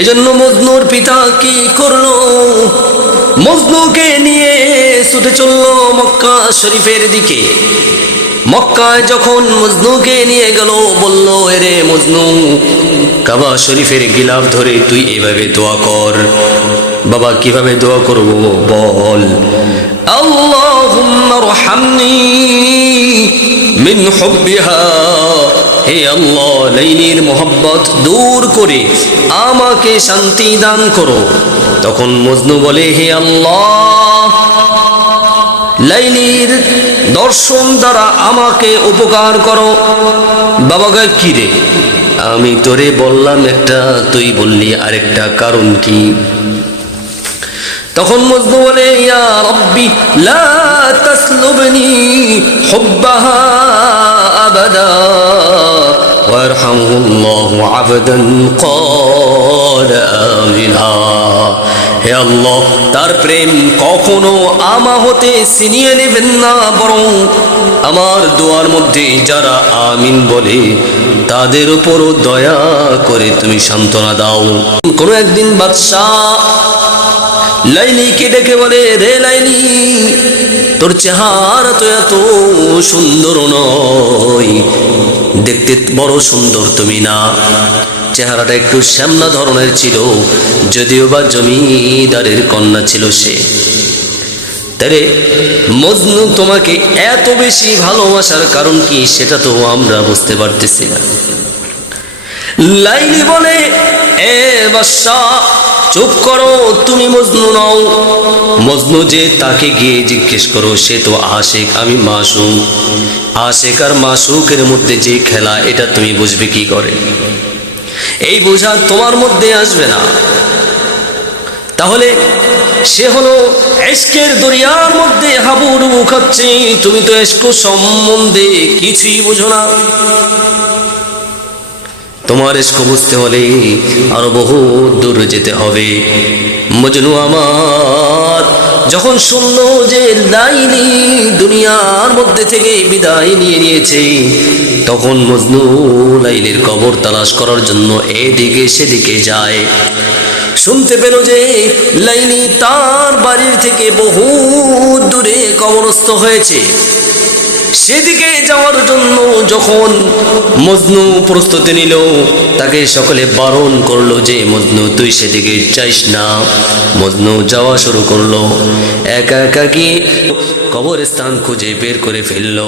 এজন্য মজনুর পিতা কি করলো? মজনুকে নিয়ে ছুটে চলল মক্কা শরীফের দিকে। মক্কায় যখন মজনুকে নিয়ে গেল, বলল, এরে মজনু, কাবা শরীফের গিলাফ ধরে তুই এভাবে দোয়া কর। বাবা, কিভাবে দোয়া করব বল? আল্লাহুম্মা রহামনি মিন হুব্বিহা, হে আল্লাহ, লাইলির মোহব্বত দূর করে আমাকে শান্তি দান করো। তখন মজনু বলে, হে আল্লাহ, লাইলির দর্শন দ্বারা আমাকে উপকার করো। বাবাকে, কি রে, আমি তোরে বললাম একটা, তুই বললি আরেকটা, কারণ কি? তখন মজনু বলে, ইয়া রব্বি লা তাসলুবনি হুব্বাহা আবাদা ওয়ারহামহুল্লাহু আবদান ক্বালা আমিনা। হে আল্লাহ, তার প্রেম কখনো আমা হতে ছিনিয়ে নেবেন না, বরং আমার দোয়ার মধ্যে যারা আমিন বলে তাদের উপরও দয়া করে তুমি সান্ত্বনা দাও। কোনো একদিন বাদশাহ লাইলিকে ডেকে বলে, রে লাইলি, তোর চেহারা তো এত সুন্দর নয়, দেখতে বড় সুন্দর তুমি না। চেহারাটা একটু শ্যামলা ধরনের ছিল, যদিও বা জমিদারের কন্যা ছিল সে। তারে মজনু তোমাকে এত বেশি ভালোবাসার কারণ কি, সেটা তো আমরা বুঝতে পারতেছি না। লাইলি বলে, এ বাদশাহ, চুপ করো, তুমি মজনু নও। মজনু যে, তাকে গিয়ে জিজ্ঞেস করো, সে তো আশিক, আমি মাসুক। আশিক আর মাসুকের মধ্যে যে খেলা, এটা তুমি বুঝবে কি করে? এই বোঝা তোমার মধ্যে আসবে না। তাহলে সে হলো ইশকের দরিয়ার মধ্যে হাবুডুবু খাচ্ছে, তুমি তো ইশক সম্বন্ধে কিছুই বুঝো না। তোমার ইশক বুঝতে হলে আরো বহু দূর যেতে হবে। মজনু আমার যখন শুনলো যে লাইলি দুনিয়ার মধ্যে থেকে বিদায় নিয়ে নিয়েছে, তখন মজনু লাইলির কবর তালাশ করার জন্য এদিকে সেদিকে যায়। শুনতে পেল যে লাইলি তার বাড়ির থেকে বহু দূরে কবরস্থ হয়েছে। সেদিকে যাওয়ার জন্য যখন মজনু প্রস্তুতি নিল, তাকে সকলে বারণ করলো যে, মজনু, তুই সেদিকে যাইস না। মজনু যাওয়া শুরু করলো, একা একা গিয়ে কবরস্থান খুঁজে বের করে ফেলল।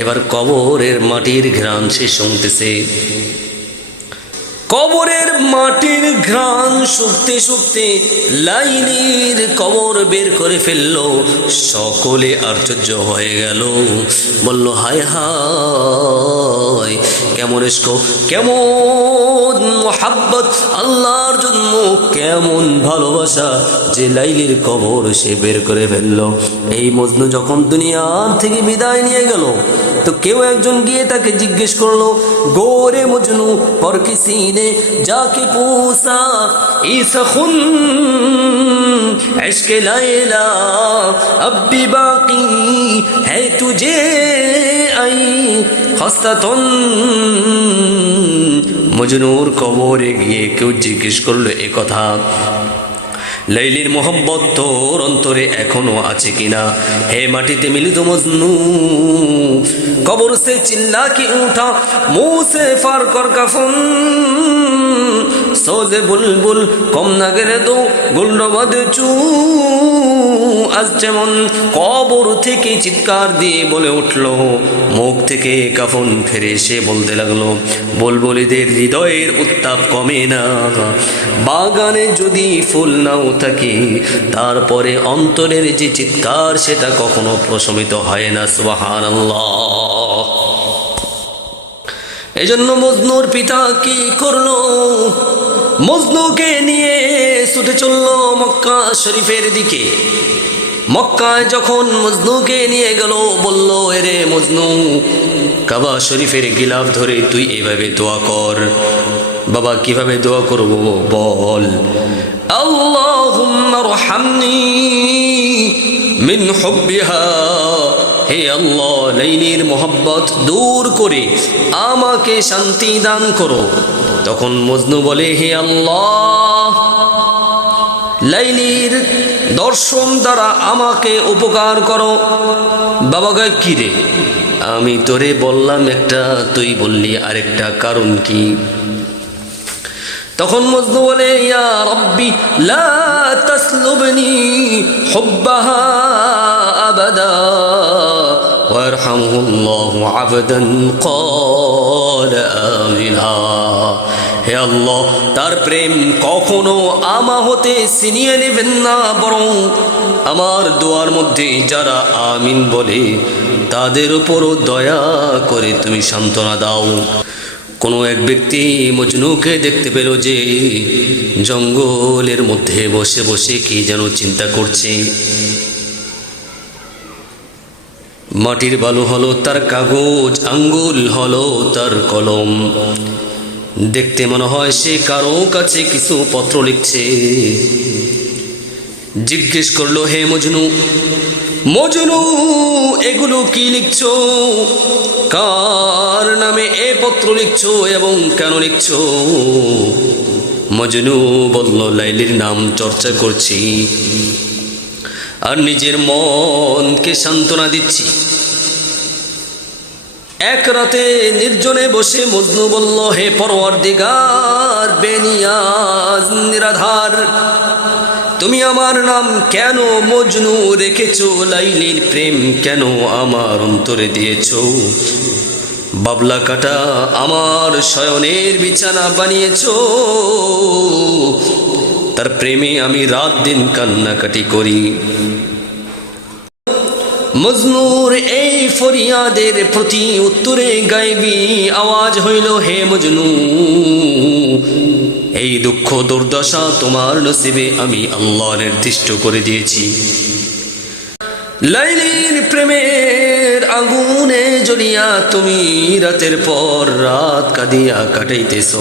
এবার কবরের মাটির ঘ্রাণ সে শুনতেছে। কবরের মাটির ঘ্রাণ শুকতে শুকতে লাইলির কবর বের করে ফেলল। সকলে আশ্চর্য হয়ে গেল, বলল, হায় হায়, কেমন ইশক, কেমন মুহাব্বত আল্লাহর জন্য, কেমন ভালোবাসা যে লাইলির কবর সে বের করে ফেলল। এই মজনু যখন দুনিয়ার থেকে বিদায় নিয়ে গেল, তো কেউ একজন গিয়ে তাকে জিজ্ঞেস করলো, গোরে মজনু, পর কিসি ने जाके पूछा ऐसा खुन इश्क लैला अब भी बाकी है तुझे आई खस्ततुन। মজনুর কবরে গিয়ে কেউ জিজ্ঞেস করলো এ কথা, লাইলির মোহাম্মত তোর অন্তরে এখনো আছে কিনা? হে মাটিতে মিলিত মজনু, কবর से चिल्ला के उठा, मुंह से फार कर कफन, सोजे बुलबुल कम ना गिरे दो गुलबाद चू। আজ যেমন কবর থেকে চিৎকার দিয়ে বলে উঠল, মুখ থেকে কাফন ফেরে সে বলতে লাগলো, বুলবুলিদের হৃদয়ের উত্তাপ কমে না। বাগানে যদি ফুল নাও থাকে, তারপরে অন্তরের যে চিৎকার সেটা কখনো প্রশমিত হয় না। সুবহানাল্লাহ। এজন্য মজনুর পিতা কি করলো? মজনুকে নিয়ে ছুটে চলল মক্কা শরীফের দিকে। মক্কায় যখন মজনুকে নিয়ে গেল, বলল, এরে মজনু, কাবা শরীফের গিলাফ ধরে তুই এভাবে দোয়া কর। বাবা, কিভাবে দোয়া করব বল? আল্লাহুম্মা রহামনি মিন হুব্বিহা, হে আল্লাহ, লাইলির মোহব্বত দূর করে আমাকে শান্তি দান করো। তখন মজনু বলে, হে আল্লাহ, লাইলির দর্শন দ্বারা আমাকে উপকার করো। বাবা কয়, কি রে, আমি তোরে বললাম একটা, তুই বললি আরেকটা, কারণ কি? তখন মজনু বলে, ইয়া রব্বি লা তাসলুবনি হুব্বাহা আবাদা ওয়ারহামহুল্লাহু আবদান ক্বালা আমিনা। হে আল্লাহ, তার প্রেম কখনো আমা হতে ছিনিয়ে নেবেন না, বরং আমার দোয়ার মধ্যে যারা আমিন বলে তাদের উপরও দয়া করে তুমি সান্ত্বনা দাও। কোনো এক ব্যক্তি মজনুকে দেখতে পেল যে জঙ্গলের মধ্যে বসে বসে কি যেন চিন্তা করছে। মাটির বালু হলো তার কাগজ, আঙ্গুল হলো তার কলম। দেখতে মনে হয় সে কারো কাছে কিছু পত্র লিখছে। জিজ্ঞেস করলো, হে মজনু, মজনু এগুলো কি লিখছো? কার নামে এ পত্র লিখছো এবং কেন লিখছো? মজনু বলল, লাইলির নাম চর্চা করছি আর নিজের মনকে সান্ত্বনা দিচ্ছি। এক রাতে নির্জনে বসে মজনু বলল, হে পরওয়ারদিগার বেনিয়াজ নিরাধার, তুমি আমার নাম কেন মজনু রেখেছো? লাইলির প্রেম কেন আমার অন্তরে দিয়েছো? বাবলা কাটা আমার শয়নের বিছানা বানিয়েছো। তার প্রেমে আমি রাত দিন কান্নাকাটি করি। মজনুর এই ফরিয়াদের প্রতি উত্তরে গায়বী আওয়াজ হইল, হে মজনু, এই দুঃখ দুর্দশা তোমার নসিবে আমি আল্লাহ নির্দিষ্ট করে দিয়েছি। লাইলির প্রেমের আগুনে জ্বলিয়া তুমি রাতের পর রাত কাঁদিয়া কাটাইতেছ।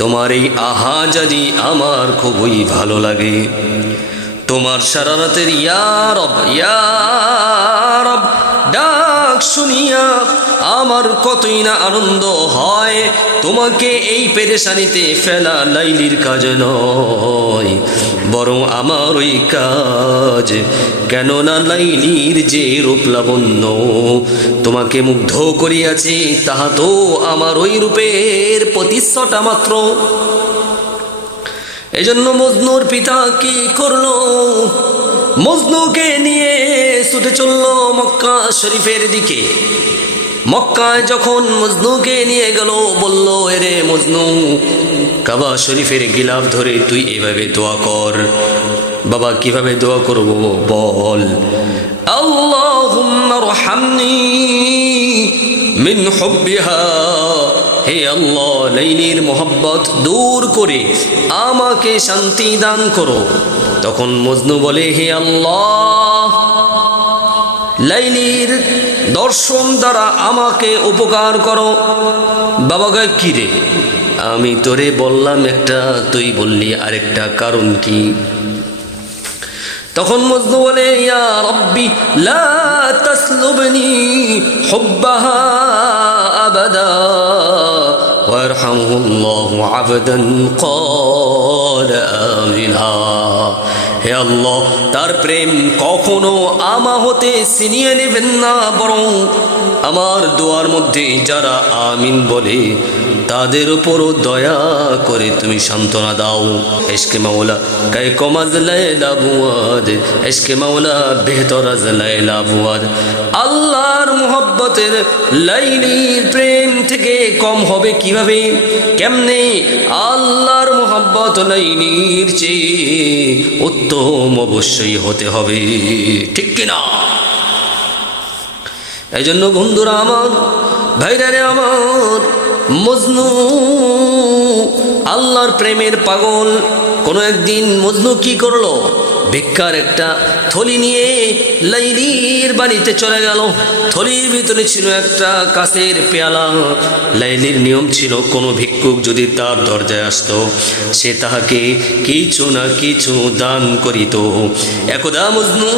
তোমার এই আহাজারি আমার খুবই ভালো লাগে। তোমার সারা রাতের ইয়া রব ডাক শুনিয়া আমার কতই না আনন্দ হয়। তোমাকে এই পেরেশানিতে ফেলা লাইলির কাজ নয়, বরং আমার ওই কাজ। কেননা লাইলির যে রূপ লাবণ্য তোমাকে মুগ্ধ করিয়াছে, তাহা তো আমার ওই রূপের প্রতিচ্ছটা মাত্র। এজন্য মজনুর পিতা কি করলো? মজনুকে নিয়ে ছুটে চলল মক্কা শরীফের দিকে। মক্কায় যখন মজনুকে নিয়ে গেল, বলল, এরে মজনু, কাবা শরীফের গিলাফ ধরে তুই এভাবে দোয়া কর। বাবা, কিভাবে দোয়া করব বল? আল্লাহুম্মা রহামনি মিন হুব্বিহা, হে আল্লাহ, লাইলির মোহাব্বত দূর করে আমাকে শান্তি দান করো। তখন মজনু বলে, হে আল্লাহ, লাইলির দর্শন দ্বারা আমাকে উপকার করো। বাবা কয়, কি রে, আমি তোরে বললাম একটা, তুই বললি আরেকটা, কারণ কি? তখন মজনু বলে, ইয়া রব্বি লা তাসলুবনি হুব্বাহা আবাদা ওয়ারহামহুল্লাহু আবদান ক্বালা আমিনা। হে আল্লাহ, তার প্রেম কখনো আমা হতে ছিনিয়ে নেবেন না, বরং আমার দোয়ার মধ্যে যারা আমিন বলে তাদের উপরও দয়া করে তুমি সান্ত্বনা দাও। ইশকে মাওলা কায় কমাজ লাইলা বুয়াদ, ইশকে মাওলা বেহতর আজ লাইলা বুয়াদ। আল্লাহর মুহাব্বতের লাইলির প্রেম থেকে কম হবে কিভাবে, কেমনে? আল্লাহর মুহাব্বত লাইলির চেয়ে উত্তম অবশ্যই হতে হবে, ঠিক কিনা? এই জন্য বন্ধুরা আমার, ভাইরা রে আমার, মজনু আল্লাহর প্রেমের পাগল। কোনো একদিন মজনু কি করলো? ভিক্ষার একটা থলি নিয়ে লাইলির বাড়িতে চলে গেল। থলির ভিতরে ছিল একটা কাঁচের পেয়ালা। লাইলির নিয়ম ছিল, কোনো ভিক্ষুক যদি তার দরজায় আসত, সে তাহাকে কিছু না কিছু দান করিত। একদা মজনু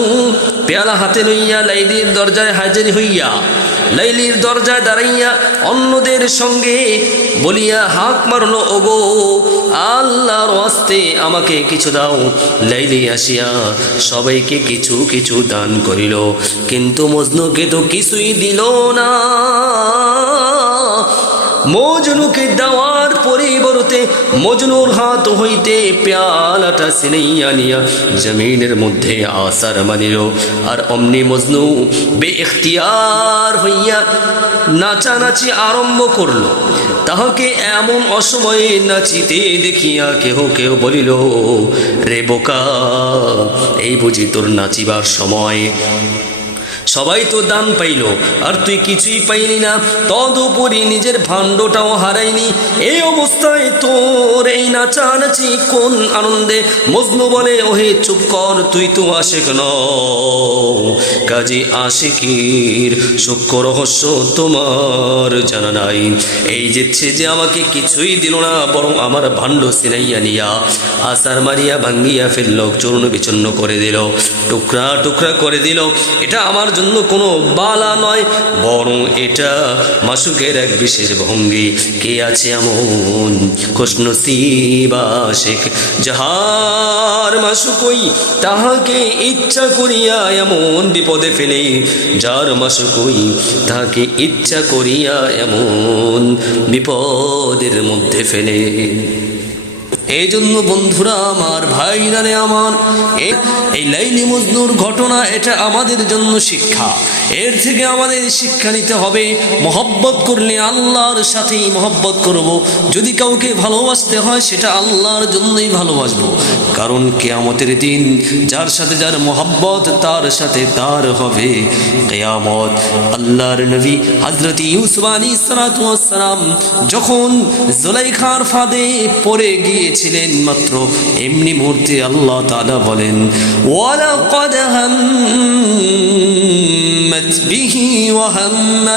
পেয়ালা হাতে লইয়া লাইলির দরজায় হাজির হইয়া লাইলির দরজায় দাঁড়াইয়া অন্যদের সঙ্গে বলিয়া হাঁক মারলো, ওগো আল্লাহর ওয়াস্তে আমাকে কিছু দাও। লাইলি আসিয়া সবাইকে কিছু কিছু দান করিল, কিন্তু মজনুকে তো কিছুই দিল না। মজনুকে দেওয়ার পরিবর্তে মজনুর হাত হইতে পেয়ালাটা ছিনাইয়া নিয়া জমিনের মধ্যে আসার মানিল। আর অমনি মজনু বেইখতিয়ার হইয়া নাচানাচি আরম্ভ করল। তাহাকে এমন অসময়ে নাচিতে দেখিয়া কেহ কেহ বলিল, রে বোকা, এই বুঝি তোর নাচিবার সময়? সবাই তো দান পাইল আর তুই কিছুই পাইলি না, তদুপরি নিজের ভাণ্ডটাও হারাইনি। এই অবস্থায় তোর এই নাচানাচি কোন আনন্দে? মজনু বলে, ওহে চুপ কর, তুই তো আশিক নও, কাজী আশিকির সূক্ষ্ম রহস্য তোমার জানা নাই। এই যে আমাকে কিছুই দিল না, বরং আমার ভাণ্ড ছিনাইয়া নিয়া আসার মারিয়া ভাঙ্গিয়া ফেলল, চূর্ণ বিচূর্ণ করে দিল, টুকরা টুকরা করে দিল। এটা আমার জন্য কোনো বালা নয়, বরং এটা মাসুকের এক বিশেষ ভঙ্গি। কে আছে এমন খুশনসিব আশিক, যাহার মাসুকই তাহাকে ইচ্ছা করিয়া এমন বিপদে ফেলে, যার মাসুকই তাহাকে ইচ্ছা করিয়া এমন বিপদের মধ্যে ফেলে। এই জন্য বন্ধুরা আমার, ভাইরারে আমার, এই লাইলি মজনুর ঘটনা এটা আমাদের জন্য শিক্ষা। এর থেকে আমাদের শিক্ষা নিতে হবে, মহব্বত করলে আল্লাহর সাথেই মহব্বত করব। যদি কাউকে ভালোবাসতে হয় সেটা আল্লাহর জন্যই ভালোবাসবো, কারণ কিয়ামতের দিন যার সাথে যার মহব্বত তার সাথে তার হবে কিয়ামত। আল্লাহর নবী হযরত ইউসুফ আলাইহিস সালাতু ওয়াস সালাম যখন জুলাইখার ফাঁদে পড়ে গিয়েছিলেন, মাত্র এমনি মুহূর্তে আল্লাহ তাআলা বলেন, ওয়ালাকাদ হাম্মাত বিহি ওয়া হাম্মা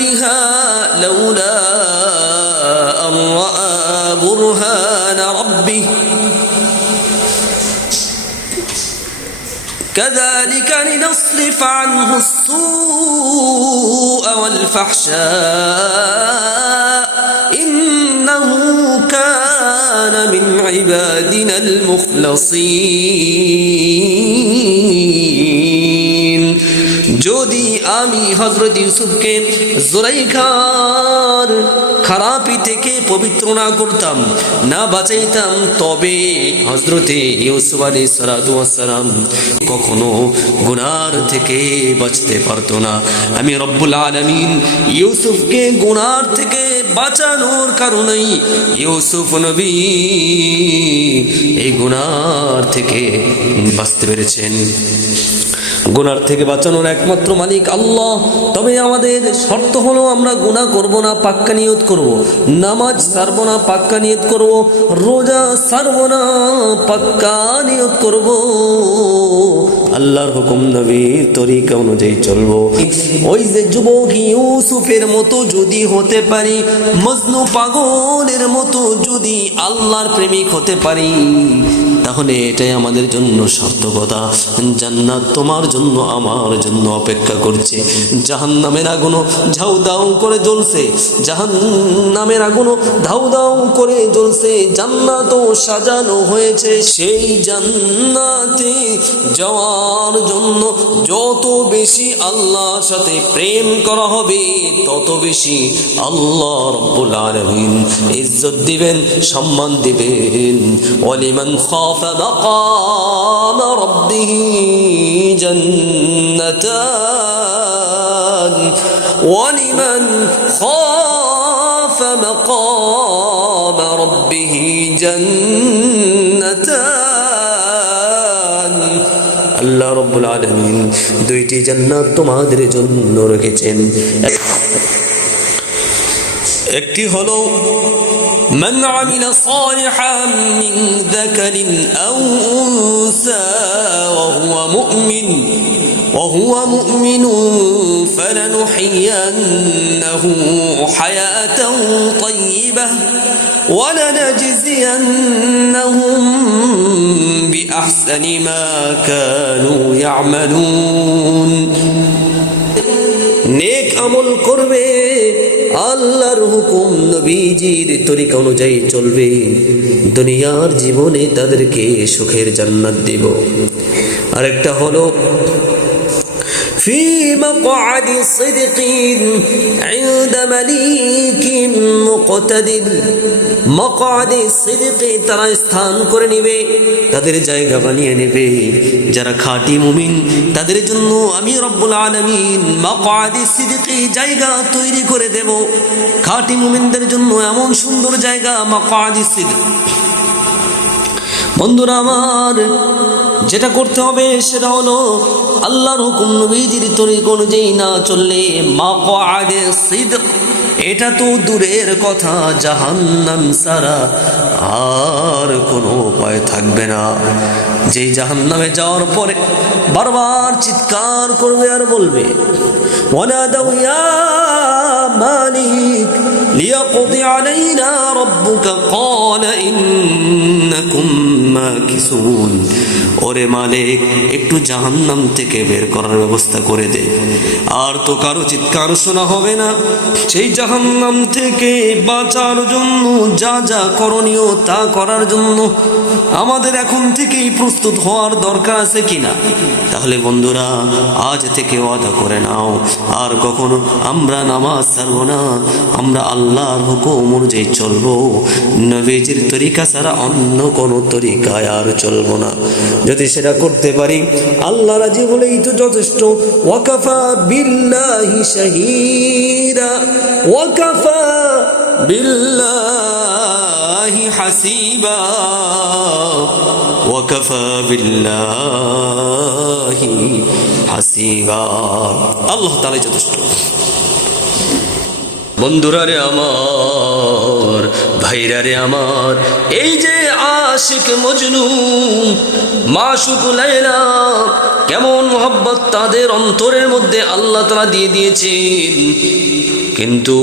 বিহা লাউলা আন রাআ বুরহান রাব্বিহি كذلك لنصرف عنه السوء والفحشاء إنه كان من عبادنا المخلصين। যদি আমি হযরত ইউসুফকে জুলাইখার খারাপি থেকে পবিত্র না করতাম, না বাঁচাইতাম, তবে হযরতে ইউসুফ আলাইহিস সালাতু ওয়াস সালাম কখনো গুনার থেকে বাঁচতে পারতো না। আমি রব্বুল আলামিন ইউসুফকে গুনার থেকে বাঁচানোর কারণেই ইউসুফ নবী এই গুনার থেকে বাঁচতে পেরেছেন। গুনার থেকে বাঁচানোর একমাত্র মালিক আল্লাহ। তবে আমাদের শর্ত হলো আমরা গুনাহ করব না, পাক্কা নিয়ত করব। নামাজ ছাড়ব না, পাক্কা নিয়ত করব। রোজা ছাড়ব না, পাক্কা নিয়ত করব। আল্লাহর হুকুম নবীর তরিকা অনুযায়ী চলব। ওই যে যুবক ইউসুফের মতো যদি হতে পারি, মজনু পাগলের মতো যদি আল্লাহর প্রেমিক হতে পারি, তাহলে এটাই আমাদের জন্য সার্থকতা। জান্নাত তোমার জন্য আমার জন্য অপেক্ষা করছে। জাহান্নামের আগুন ঝাউ দাউ করে জ্বলছে, জাহান্নামের আগুন ধাউ দাউ করে জ্বলছে। জান্নাতও সাজানো হয়েছে। সেই জান্নাতে যাওয়ার জন্য যত বেশি আল্লাহর সাথে প্রেম করা হবে, তত বেশি আল্লাহ রব্বুল আলামিন ইজ্জত দিবেন, সম্মান দিবেন। ওয়ালিমান খাফা মাকাম রাব্বিহি জান্নাতান, ওয়ালিমান খাফা মাকাম রাব্বিহি জান্নাতান। আল্লাহ রব্বুল আলামিন দুইটি জান্নাত তোমাদের জন্য রেখেছেন। একটি হলো من عمل صالحا من ذكر أو أنثى وهو مؤمن فلنحيينه حياة طيبة ولنجزينهم بأحسن ما كانوا يعملون নেক আমল করবে, আল্লাহর হুকুম নবীজির তরিকা অনুযায়ী চলবে, দুনিয়ার জীবনে তাদেরকে সুখের জান্নাত দেব। আরেকটা হলো في مقعد صدق عند مليك مقتدر مقعد صدق তারা স্থান করে নেবে, তাদের জায়গা বানিয়ে নেবে। যারা খাঁটি মুমিন তাদের জন্য আমি রব্বুল আলামিন মাকআদ সিদক জায়গা তৈরি করে দেব। খাঁটি মুমিনদের জন্য এমন সুন্দর জায়গা মাকআদ সিদক। বন্ধুরা আমার, যেটা করতে হবে সেটা হলো আল্লাহর হুকুম নবীজির তরিকা অনুযায়ী না চললে মাকআদ সিদক, এটা তো দূরের কথা, জাহান্নাম ছাড়া আর কোনো উপায় থাকবে না। যে জাহান্নামে যাওয়ার পরে বারবার চিৎকার করবে আর বলবে ওয়ানাদাউ ইয়া মালিক লিয়াকদি আলাইনা রাব্বুকা ক্বালা ইন্নাকুম মাকিসুন, ওরে মালিক একটু জাহান্নাম থেকে বের করার ব্যবস্থা করে দে। আর তো কারো চিৎকার শোনা হবে না। সেই জাহান্নাম থেকে বাঁচার জন্য যা যা করণীয় তা করার জন্য আমাদের এখন থেকেই প্রস্তুত হওয়ার দরকার আছে কিনা? তাহলে বন্ধুরা আজ থেকে ওয়াদা করে নাও, আর কখনো আমরা নামাজ ছাড়বো না, আমরা আল্লাহর হুকুম অনুযায়ী চলবো, নবীজির তরিকা ছাড়া অন্য কোনো তরিকায় আর চলবো না। যদি সেটা করতে পারি আল্লাহ রাজি হলেই তো যথেষ্ট। ওয়াকাফা বিল্লাহি শাহীদা ওয়াকাফা বিল্লাহি হাসিবা ওয়াকাফা বিল্লাহি হাসিবা। আল্লাহ তাআলা যথেষ্ট। বন্ধুরা রে আমার, ভাইরা রে আমার, এই যে আশিক মজনু মাশুক লায়লা, কেমন মোহাব্বত তাদের অন্তরের মধ্যে আল্লাহ তাআলা দিয়ে দিয়েছেন। কিন্তু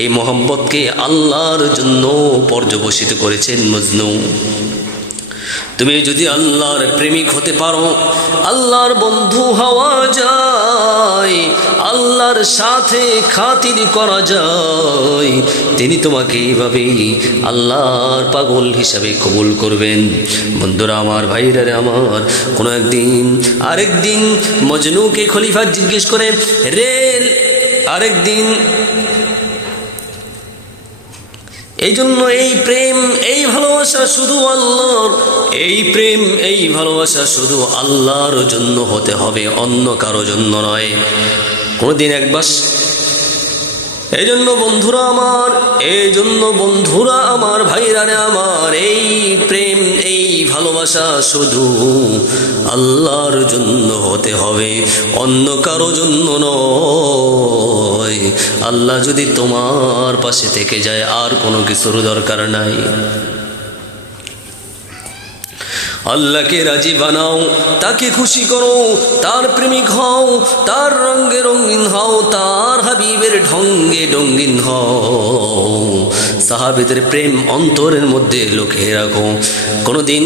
এই মোহাব্বতকে আল্লাহর জন্য পর্যবসিত করেছেন মজনু। তুমি যদি আল্লাহর প্রেমিক হতে পারো, আল্লাহর বন্ধু হওয়া যায়, আল্লাহর সাথে খাতির করা যায়, তিনি তোমাকে এইভাবেই আল্লাহর পাগল হিসাবে কবুল করবেন। বন্ধুরা আমার, ভাইরা রে আমার, কোনো একদিন আরেকদিন মজনুকে খলিফা জিজ্ঞেস করে রেল আরেকদিন, এই জন্য এই প্রেম এই ভালোবাসা শুধু আল্লাহর, এই প্রেম এই ভালোবাসা শুধু আল্লাহর জন্য হতে হবে, অন্য কারো জন্য নয়। কোনদিন একবার এই জন্য বন্ধুরা আমার, এই জন্য বন্ধুরা আমার, ভাইরা রে আমার, এই প্রেম এই ভালোবাসা শুধু আল্লাহর জন্য হতে হবে, অন্য কারো জন্য নয়। আল্লাহ যদি তোমার পাশে থেকে যায় আর কোনো কিছুর দরকার নাই। আল্লাহকে রাজি বানাও, তাকে খুশি করো, তার প্রেমিক হও, তার রঙে রঙিন হও, তার হাবিবের ঢঙ্গে রঙিন হও। সাহাবীদের প্রেম অন্তরের মধ্যে লুকিয়ে রাখো। কোনোদিন